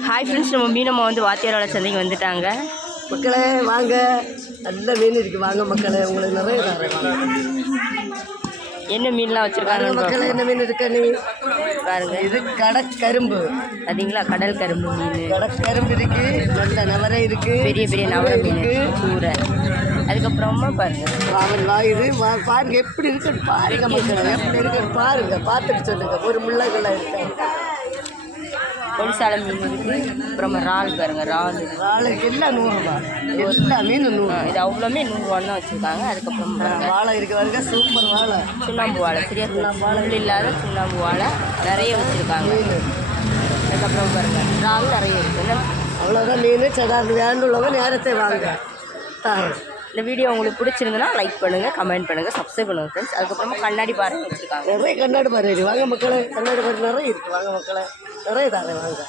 Hi friends, நம்ம மீனம்மா வந்து வாத்தியாரோட சந்தைக்கு வந்துட்டாங்க. மக்களே வாங்க, நல்ல மீன் இருக்குது. வாங்க மக்களே, உங்களுக்கு நிறைய என்ன மீன்லாம் வச்சுருக்காங்க மக்களே. என்ன மீன் இருக்கு நீ பாருங்க. இது கடற்கரும்பு. பார்த்தீங்களா, கடல் கரும்பு மீன். கடற்கரும்பு இருக்கு, நல்ல நவரை இருக்கு, பெரிய பெரிய நவரை மீன் சூரை. அதுக்கப்புறமா பாருங்க இது பாருங்க எப்படி இருக்குன்னு பாருங்க மக்களே, எப்படி இருக்குன்னு பாருங்க, பார்த்துட்டு சொல்லுங்க. ஒரு முள்ளங்கள்லாம் இருக்கு, பொலிசால மீன் இருக்குது. அப்புறமா இறால் பாருங்க, இறாலுக்கு எல்லாம் 100 ரூபா, எல்லா மீன் 100. இது அவ்வளோமே 100 தான் வச்சுருக்காங்க. அதுக்கப்புறம் வாழை இருக்கு பாருங்க, சூப்பர் வாழை, சுண்ணாம்பு வாழை, சரியா வாழை இல்லாத சுண்ணாம்பு வாழை நிறைய வச்சுருக்காங்க. அதுக்கப்புறம் பாருங்க இறால் நிறைய இருக்குது. அவ்வளோதான் மீன். சடார்ந்து வேண்டுள்ளவங்க நேரத்தை வாங்க. இந்த வீடியோ உங்களுக்கு பிடிச்சிருந்தனா லைக் பண்ணுங்கள், கமெண்ட் பண்ணுங்கள், சப்ஸ்கிரைப் பண்ணுங்கள் ஃப்ரெண்ட்ஸ். அதுக்கப்புறமா கண்ணாடி பாரு வச்சுருக்காங்க. நிறைய கண்ணாடி பாரு. வாங்க மக்களே, கண்ணாடி பாரு நிறைய இருக்குது. வாங்க மக்களே, நிறைய தானே வாங்க.